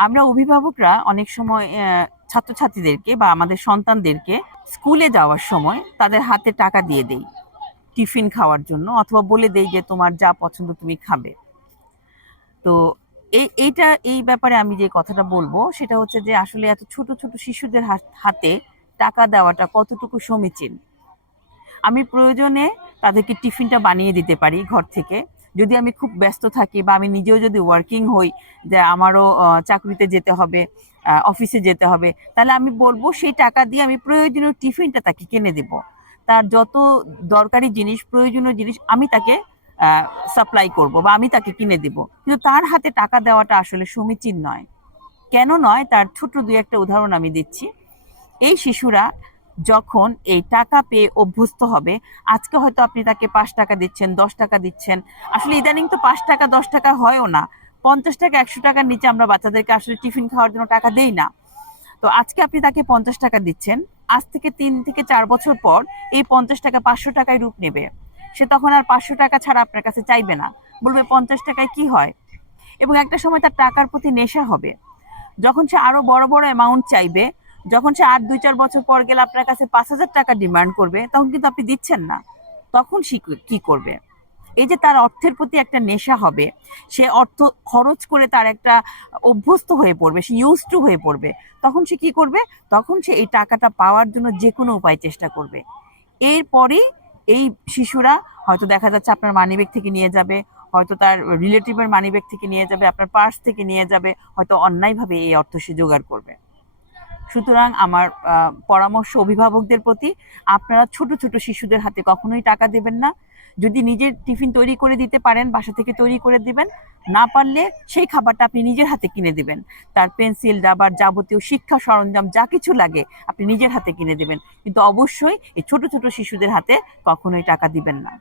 আমরা অভিভাবকরা অনেক সময় ছাত্রছাত্রীদেরকে বা আমাদের সন্তানদেরকে স্কুলে যাওয়ার সময় তাদের হাতে টাকা দিয়ে দেই। টিফিন খাওয়ার জন্য অথবা বলে দেই যে, তোমার যা পছন্দ তুমি খাবে। তো এই এইটা, এই ব্যাপারে আমি যে কথাটা বলব, সেটা হচ্ছে যে, আসলে এত ছোট ছোট শিশুদের হাত- টাকা দেওয়াটা কতটুকু সমীচীন? আমি প্রয়োজনে তাদেরকে টিফিনটা বানিয়ে দিতে পারি ঘর থেকে। যদি আমি খুব ব্যস্ত থাকি বা আমি নিজেও যদি ওয়ার্কিং হই যে আমারও চাকরিতে যেতে হবে অফিসে যেতে হবে, তাহলে আমি বলব সেই টাকা দিয়ে আমি প্রয়োজনীয় টিফিনটা তাকে কিনে দেব। তার যত দরকারি জিনিস, প্রয়োজনীয় জিনিস আমি তাকে সাপ্লাই করব বা আমি তাকে কিনে দেব। কিন্তু তার হাতে টাকা দেওয়াটা আসলে সমীচীন নয়। কেন নয়? তার ছোট দুই একটা উদাহরণ আমি দিচ্ছি। এই শিশুরা যখন এই টাকা পেয়ে অভ্যস্ত হবে, আজকে হয়তো আপনি তাকে পাঁচ টাকা দিচ্ছেন, দশ টাকা দিচ্ছেন। আসলে ইদানিং তো পাঁচ টাকা, দশ টাকা হয়ও না। পঞ্চাশ টাকা, একশো টাকার নিচে আমরা বাচ্চাদেরকে আসলে টিফিন খাওয়ার জন্য টাকা দেই না। তো আজকে আপনি তাকে পঞ্চাশ টাকা দিচ্ছেন। আজ থেকে তিন থেকে চার বছর পর এই পঞ্চাশ টাকা পাঁচশো টাকায় রূপ নেবে। সে তখন আর পাঁচশো টাকা ছাড়া আপনার কাছে চাইবে না। বলবে, পঞ্চাশ টাকায় কি হয়? এবং একটা সময় তার টাকার প্রতি নেশা হবে। যখন সে আরও বড় বড় অ্যামাউন্ট চাইবে যখন সে আর দুই, চার বছর পর গেলে আপনার কাছে পাঁচ হাজার টাকা ডিমান্ড করবে, তখন কিন্তু আপনি দিচ্ছেন না। তখন সে কি- করবে? এই যে তার অর্থের প্রতি একটা নেশা হবে, সে অর্থ খরচ করে তার একটা অভ্যস্ত হয়ে পড়বে, সে ইউজ টু হয়ে পড়বে, তখন সে কি করবে? তখন সে এই টাকাটা পাওয়ার জন্য যে কোনো উপায় চেষ্টা করবে। এরপরেই এই শিশুরা হয়তো দেখা যাচ্ছে আপনার মানিব্যাগ থেকে নিয়ে যাবে, হয়তো তার রিলেটিভের মানিব্যাগ থেকে নিয়ে যাবে, আপনার পার্স থেকে নিয়ে যাবে, হয়তো অন্যায়ভাবে এই অর্থ সে জোগাড় করবে। সুতরাং আমার পরামর্শ অভিভাবকদের প্রতি আপনারা ছোট ছোট শিশুদের হাতে কখনোই টাকা দেবেন না। যদি নিজের টিফিন তৈরি করে দিতে পারেন, বাসা থেকে তৈরি করে দিবেন, না পারলে সেই খাবারটা আপনি নিজের হাতে কিনে দিবেন। তার পেন্সিল, রাবার যাবতীয় শিক্ষা সরঞ্জাম যা কিছু লাগে আপনি নিজের হাতে কিনে দিবেন। কিন্তু অবশ্যই এই ছোট ছোট শিশুদের হাতে কখনোই টাকা দিবেন না।